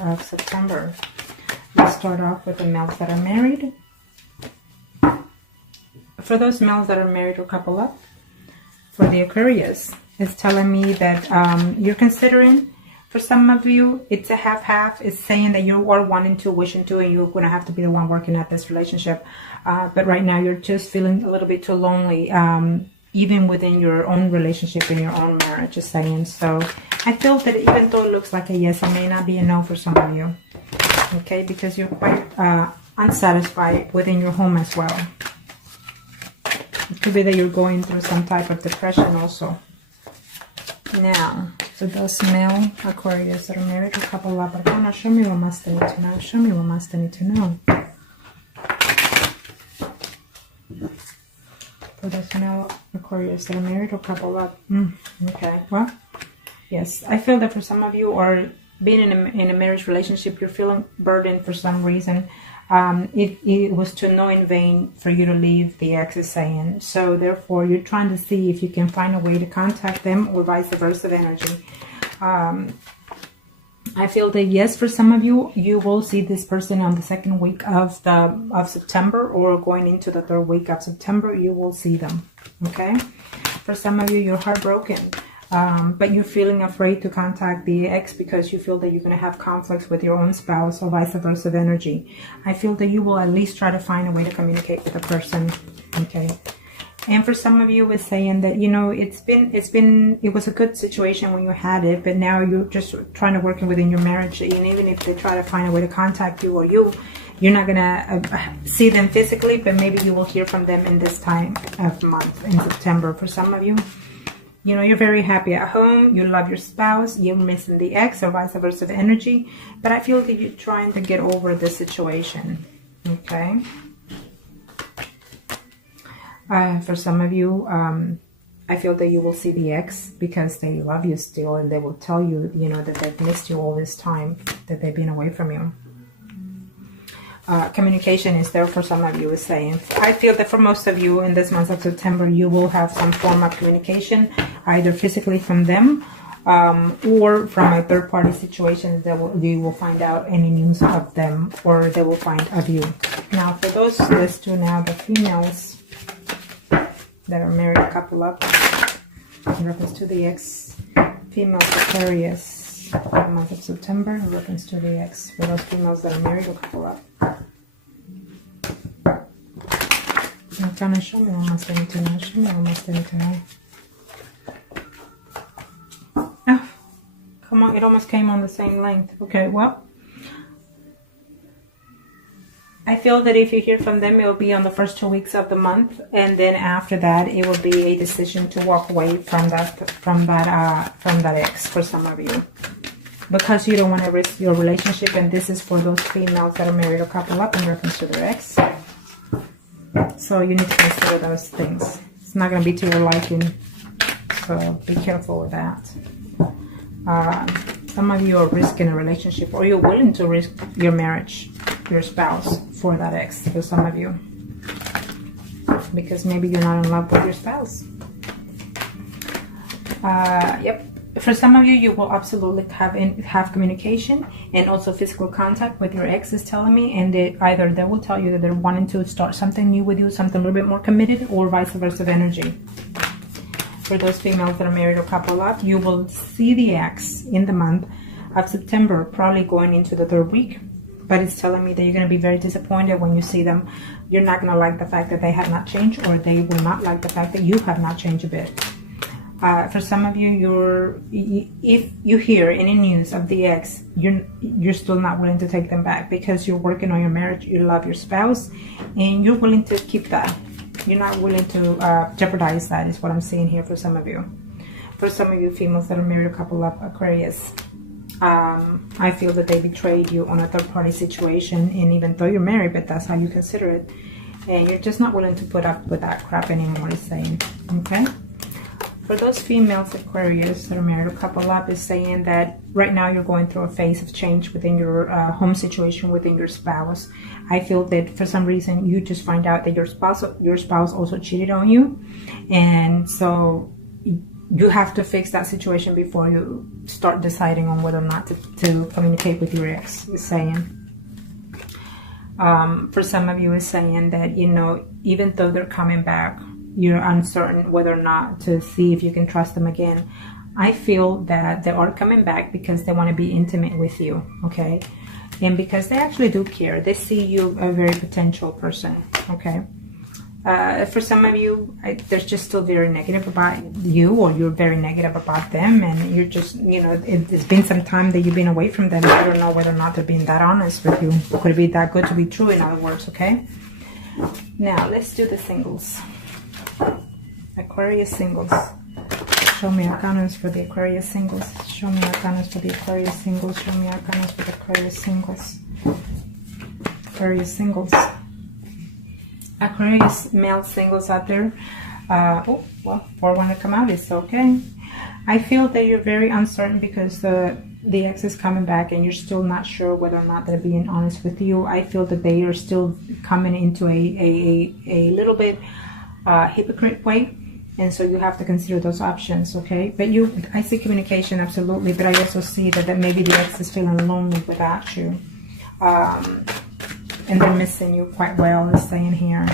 of September. Let's start off with the males that are married. For those males that are married or couple up, for the Aquarius, it's telling me that you're considering, for some of you, it's a half-half. It's saying that you are wanting to, wishing to, and you're going to have to be the one working at this relationship. But right now, you're just feeling a little bit too lonely, even within your own relationship and your own marriage, is saying. So I feel that even though it looks like a yes, it may not be a no for some of you. Okay, because you're quite unsatisfied within your home as well. It could be that you're going through some type of depression also. Now, so those male Aquarius that are married or couple up, show me what must they need to know. Show me what must they need to know. For those male Aquarius that are married or couple up. Okay, well, yes, I feel that for some of you, or being in a marriage relationship, you're feeling burdened for some reason. It was to no in vain for you to leave, the ex is saying. So therefore, you're trying to see if you can find a way to contact them, or vice versa energy. I feel that yes, for some of you, you will see this person on the second week of September, or going into the third week of September, you will see them. Okay, for some of you, you're heartbroken. But you're feeling afraid to contact the ex because you feel that you're going to have conflicts with your own spouse, or vice versa energy. I feel that you will at least try to find a way to communicate with the person. Okay. And for some of you, it's saying that, you know, it was a good situation when you had it, but now you're just trying to work within your marriage. And even if they try to find a way to contact you, or you're not going to see them physically, but maybe you will hear from them in this time of month in September. For some of you, you know, you're very happy at home, you love your spouse, you're missing the ex, or vice versa energy, but I feel that you're trying to get over the situation. Okay. For some of you, I feel that you will see the ex because they love you still, and they will tell you, you know, that they've missed you all this time, that they've been away from you. Communication is there for some of you, is saying. I feel that for most of you in this month of September, you will have some form of communication, either physically from them, or from a third-party situation that you will find out any news of them, or they will find of you. Now, for those, let's do now the females that are married, couple up, in reference to the ex. Female Aquarius, for the month of September, in reference to the ex. For those females that are married or couple up. Now, kind of show me what must I need to know. Show me what must I need to know. Oh, come on, it almost came on the same length. Okay, well, I feel that if you hear from them, it will be on the first 2 weeks of the month, and then after that, it will be a decision to walk away from that ex for some of you, because you don't want to risk your relationship. And this is for those females that are married or couple up in reference to their ex. So you need to consider those things. It's not going to be to your liking, so be careful with that. Some of you are risking a relationship, or you're willing to risk your marriage, your spouse, for that ex. For some of you, because maybe you're not in love with your spouse. Yep. For some of you, you will absolutely have communication and also physical contact with your ex, is telling me, and either they will tell you that they're wanting to start something new with you, something a little bit more committed, or vice versa energy. For those females that are married or couple up, you will see the ex in the month of September, probably going into the third week. But it's telling me that you're going to be very disappointed when you see them. You're not going to like the fact that they have not changed, or they will not like the fact that you have not changed a bit. For some of you, if you hear any news of the ex, you're still not willing to take them back, because you're working on your marriage, you love your spouse, and you're willing to keep that. You're not willing to jeopardize that, is what I'm seeing here for some of you. For some of you females that are married, a couple of Aquarius, I feel that they betrayed you on a third-party situation, and even though you're married, but that's how you consider it, and you're just not willing to put up with that crap anymore, is saying. Okay. For those females Aquarius that are married or couple up, is saying that right now you're going through a phase of change within your home situation, within your spouse. I feel that for some reason you just find out that your spouse also cheated on you, and so you have to fix that situation before you start deciding on whether or not to communicate with your ex, is saying. For some of you, is saying that, you know, even though they're coming back, you're uncertain whether or not to see if you can trust them again. I feel that they are coming back because they want to be intimate with you, okay? And because they actually do care. They see you a very potential person, okay? For some of you, they're just still very negative about you, or you're very negative about them, and you're just, you know, it's been some time that you've been away from them. I don't know whether or not they're being that honest with you. Could it be that good to be true, in other words, okay? Now, let's do the singles. Aquarius singles. Show me arcanas for the Aquarius singles. Show me arcanas for the Aquarius singles. Show me arcanas for the Aquarius singles. Aquarius singles. Aquarius male singles out there. Oh, well, 4 want to come out. It's okay. I feel that you're very uncertain because the ex is coming back and you're still not sure whether or not they're being honest with you. I feel that they are still coming into a little bit hypocrite way. And so you have to consider those options, okay? But I see communication, absolutely. But I also see that maybe the ex is feeling lonely without you. And they're missing you quite well, is saying here.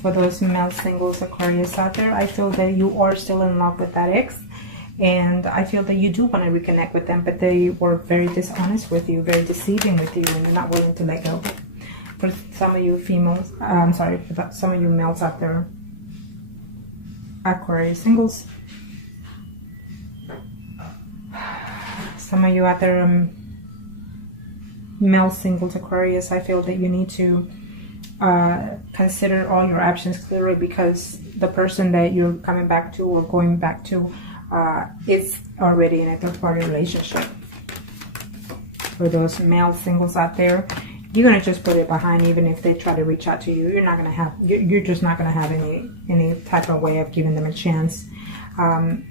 For those male singles, Aquarius out there, I feel that you are still in love with that ex. And I feel that you do want to reconnect with them, but they were very dishonest with you, very deceiving with you, and they're not willing to let go. For some of you females, I'm sorry, for some of you males out there, Aquarius singles. Some of you out there, male singles, Aquarius, I feel that you need to consider all your options clearly, because the person that you're coming back to or going back to is already in a third-party relationship. For those male singles out there, you're gonna just put it behind. Even if they try to reach out to you, you're not gonna have. You're just not gonna have any type of way of giving them a chance,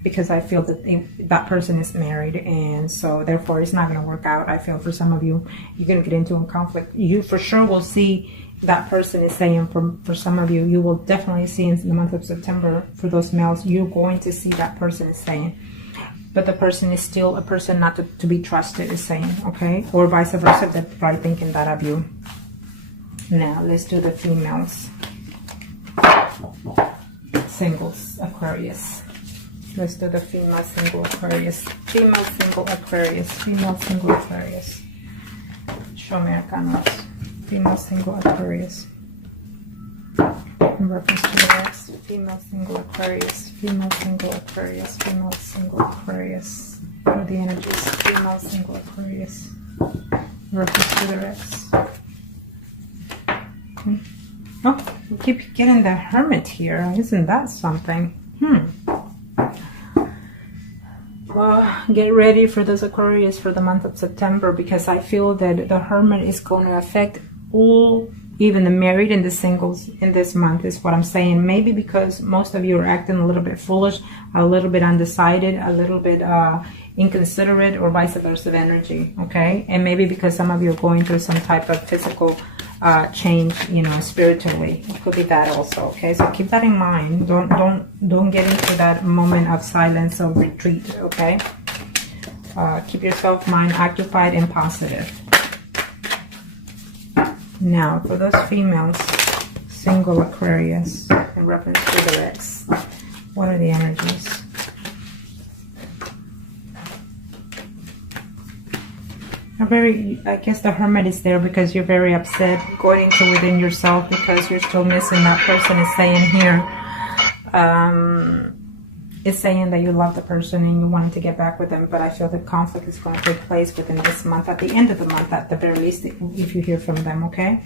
because I feel that that person is married, and so therefore it's not gonna work out. I feel for some of you, you're gonna get into a conflict. You for sure will see that person is saying. For some of you, you will definitely see in the month of September. For those males, you're going to see that person is saying. But the person is still a person not to be trusted, is saying, okay? Or vice versa, they're probably thinking that of you. Now, let's do the females. Singles, Aquarius. Let's do the female single Aquarius. Female single Aquarius. Female single Aquarius. Show me arcanas. Female single Aquarius. In reference to the ex, female single Aquarius, female single Aquarius, female single Aquarius. What are the energies? Female single Aquarius. In reference to the ex. Oh, we keep getting the Hermit here. Isn't that something? Well, get ready for those Aquarius for the month of September, because I feel that the Hermit is going to affect all, even the married and the singles in this month, is what I'm saying. Maybe because most of you are acting a little bit foolish, a little bit undecided, a little bit inconsiderate, or vice versa energy, okay? And maybe because some of you are going through some type of physical change, you know, spiritually. It could be that also, okay? So keep that in mind. Don't get into that moment of silence or retreat, okay? Keep yourself mind occupied and positive. Now, for those females, single Aquarius, in reference to the ex, what are the energies? I guess the Hermit is there because you're very upset, going into within yourself because you're still missing that person, is saying here. It's saying that you love the person and you wanted to get back with them, but I feel the conflict is going to take place within this month, at the end of the month, at the very least, if you hear from them, okay?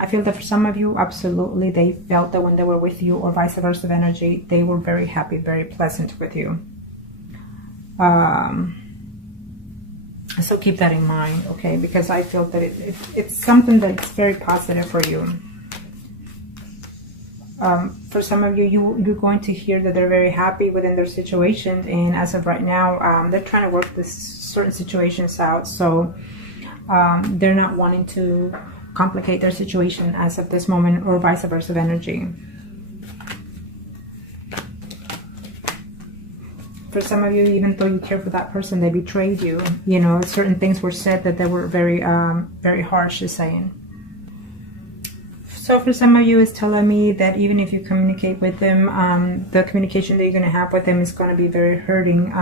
I feel that for some of you, absolutely, they felt that when they were with you, or vice versa energy, they were very happy, very pleasant with you. So keep that in mind, okay? Because I feel that it's something that's very positive for you. For some of you, you're going to hear that they're very happy within their situation, and as of right now, they're trying to work this certain situations out. So they're not wanting to complicate their situation as of this moment, or vice versa energy. For some of you, even though you care for that person, they betrayed you. You know, certain things were said that they were very, very harsh, is saying. So for some of you, it's telling me that even if you communicate with them, the communication that you're going to have with them is going to be very hurting.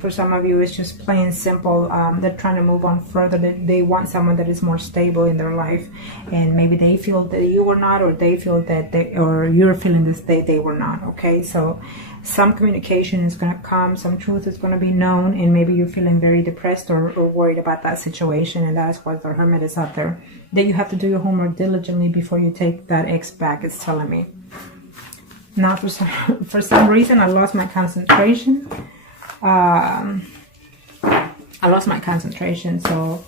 For some of you, it's just plain simple. They're trying to move on further. They want someone that is more stable in their life, and maybe they feel that you were not, or they feel that or you're feeling this they were not. Okay, so some communication is going to come, some truth is going to be known, and maybe you're feeling very depressed or worried about that situation, and that is why the Hermit is up there. That you have to do your homework diligently before you take that ex back, it's telling me. Now, for some reason, I lost my concentration. I lost my concentration, so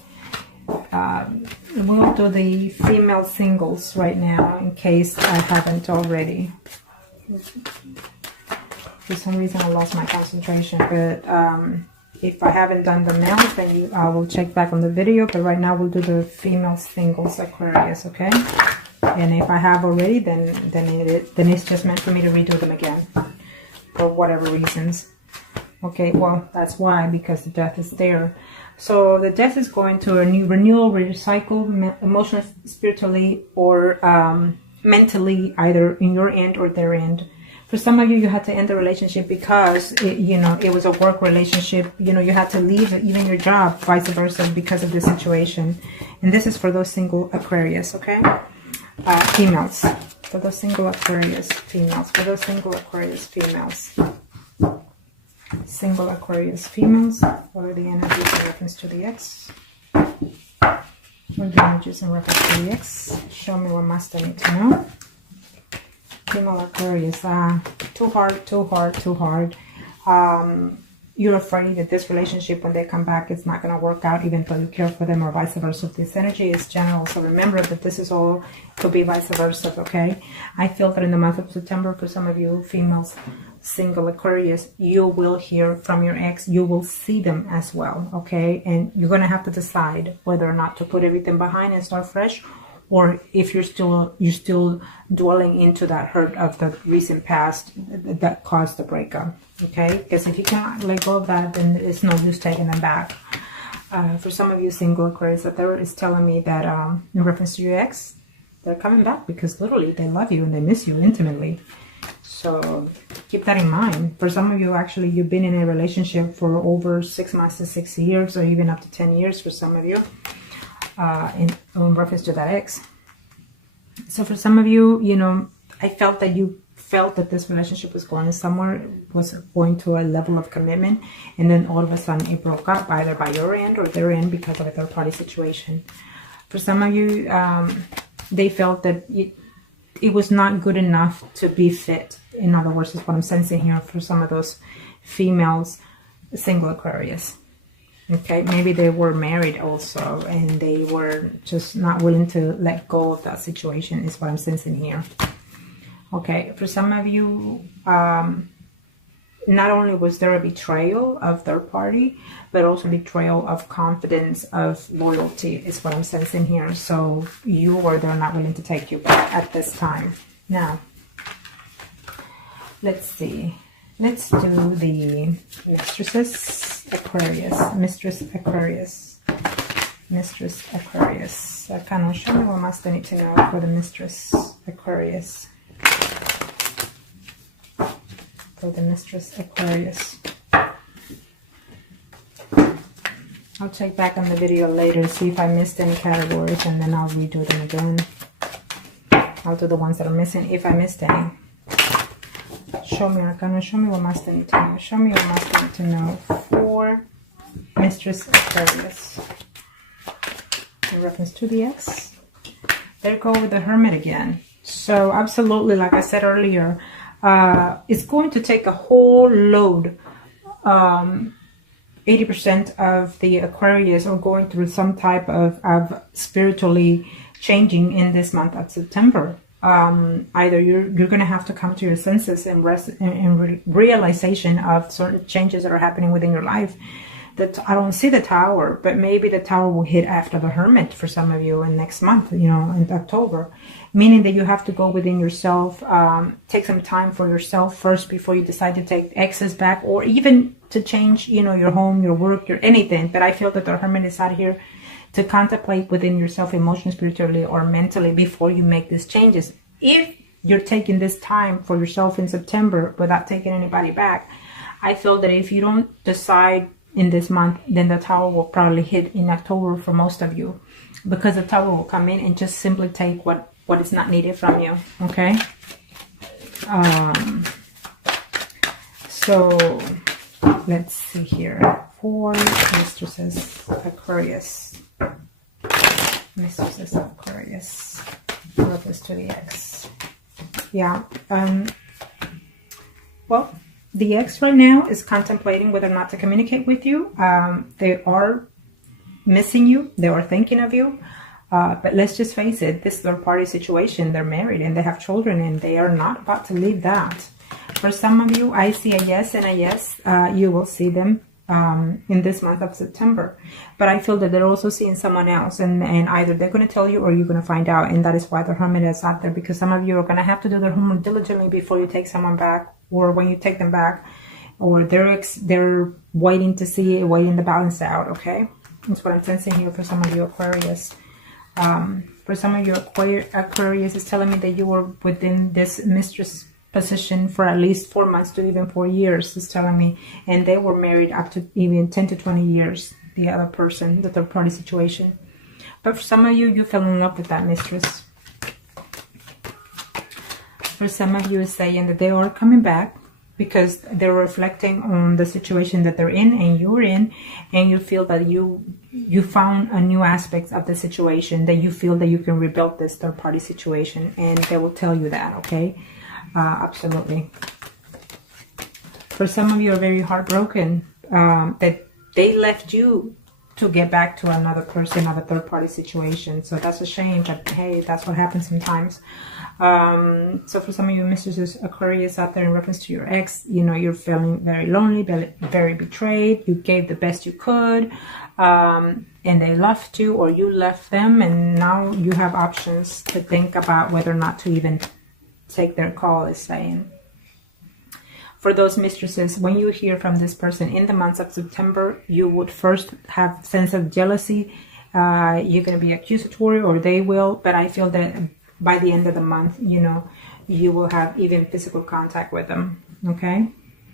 we'll do the female singles right now, in case I haven't already. For some reason, I lost my concentration, but if I haven't done the males, then I will check back on the video. But right now, we'll do the female singles Aquarius, okay? And if I have already, then it's just meant for me to redo them again, for whatever reasons. Okay, well, that's why, because the death is there. So the death is going to a new renewal, recycle, emotionally, spiritually, or mentally, either in your end or their end. For some of you, you had to end the relationship because, it was a work relationship. You know, you had to leave even your job, vice versa, because of the situation. And this is for those single Aquarius, okay? Females. For those single Aquarius females. For those single Aquarius females. Single Aquarius females. What are the energies in reference to the ex? What are the energies in reference to the ex? Show me what must I need to know. Female Aquarius, too hard, too hard, too hard. You're afraid that this relationship, when they come back, it's not going to work out, even though you care for them, or vice versa. This energy is general, so remember that this is all, could be vice versa, okay? I feel that in the month of September, for some of you females, single Aquarius, you will hear from your ex. You will see them as well, okay? And you're going to have to decide whether or not to put everything behind and start fresh, or if you're still dwelling into that hurt of the recent past that caused the breakup, okay? Because if you can't let go of that, then it's no use taking them back. For some of you single Aquarius, that there is telling me that in reference to your ex, they're coming back because literally they love you and they miss you intimately. So keep that in mind. For some of you, actually, you've been in a relationship for over 6 months to 6 years, or even up to 10 years for some of you. In reference to that ex. So for some of you, I felt that you felt that this relationship was going somewhere, was going to a level of commitment, and then all of a sudden it broke up, either by your end or their end, because of a third party situation. For some of you, they felt that it was not good enough to be fit. In other words, is what I'm sensing here for some of those females, single Aquarius. Okay, maybe they were married also, and they were just not willing to let go of that situation, is what I'm sensing here. Okay, for some of you, not only was there a betrayal of their party, but also betrayal of confidence, of loyalty, is what I'm sensing here. So you or they're not willing to take you back at this time. Now, let's see. Let's do the Mistresses Aquarius. Mistress Aquarius. Mistress Aquarius. Arcana, show me what must I need to know for the Mistress Aquarius. For the Mistress Aquarius. I'll check back on the video later, see if I missed any categories, and then I'll redo them again. I'll do the ones that are missing if I missed any. Show me, Arcana, show me what must I need to know. Show me what must I need to know for Mistress Aquarius. In reference to the ex. There go with the Hermit again. So absolutely, like I said earlier, it's going to take a whole load. 80% of the Aquarius are going through some type of spiritually changing in this month of September. Either you're going to have to come to your senses and realization of certain changes that are happening within your life. I don't see the Tower, but maybe the Tower will hit after the Hermit for some of you in next month, you know, in October. Meaning that you have to go within yourself, take some time for yourself first before you decide to take exes back, or even to change, you know, your home, your work, your anything. But I feel that the Hermit is out here to contemplate within yourself emotionally, spiritually, or mentally before you make these changes. If you're taking this time for yourself in September without taking anybody back, I feel that if you don't decide in this month, then the Tower will probably hit in October for most of you, because the Tower will come in and just simply take what is not needed from you. Okay. So let's see here. 4 mistresses, Aquarius. Mistresses of Aquarius. Purpose to the ex. Yeah. Well, the ex right now is contemplating whether or not to communicate with you. They are missing you. They are thinking of you. But let's just face it, this is their party situation. They're married and they have children, and they are not about to leave that. For some of you, I see a yes and a yes. You will see them in this month of September. But I feel that they're also seeing someone else, and either they're going to tell you or you're going to find out. And that is why the Hermit is out there, because some of you are going to have to do their homework diligently before you take someone back, or when you take them back, or they're waiting to see it, waiting to balance out. Okay, that's what I'm sensing here for some of you Aquarius. For some of you Aquarius is telling me that you were within this mistress position for at least 4 months to even 4 years, is telling me, and they were married up to even 10 to 20 years, the other person, the third party situation. But for some of you, you fell in love with that mistress. For some of you, is saying that they are coming back because they're reflecting on the situation that they're in and you're in, and you feel that you found a new aspect of the situation, that you feel that you can rebuild this third party situation, and they will tell you that. Okay. Absolutely. For some of you are very heartbroken that they left you to get back to another person, another third party situation. So that's a shame, but hey, that's what happens sometimes. So for some of you mistresses Aquarius out there, in reference to your ex, you know, you're feeling very lonely, very betrayed. You gave the best you could, and they left you, or you left them, and now you have options to think about whether or not to even take their call, is saying. For those mistresses, when you hear from this person in the month of September, you would first have sense of jealousy. You're going to be accusatory, or they will, but I feel that by the end of the month, you know, you will have even physical contact with them. Okay,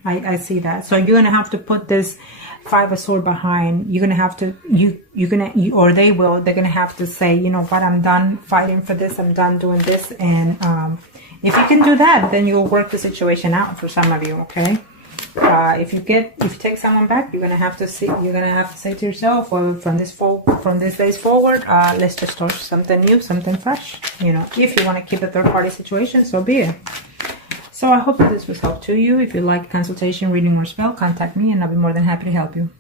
I see that. So you're going to have to put this 5 of Swords behind. You're going to have to, or they will, they're going to have to say, you know what, I'm done fighting for this, I'm done doing this. And if you can do that, then you'll work the situation out for some of you. Okay. If you take someone back, you're gonna have to say to yourself, well, from this days forward, let's just start something new, something fresh. You know, if you want to keep the third party situation, so be it. So I hope that this was helpful to you. If you'd like consultation, reading, or spell, contact me and I'll be more than happy to help you.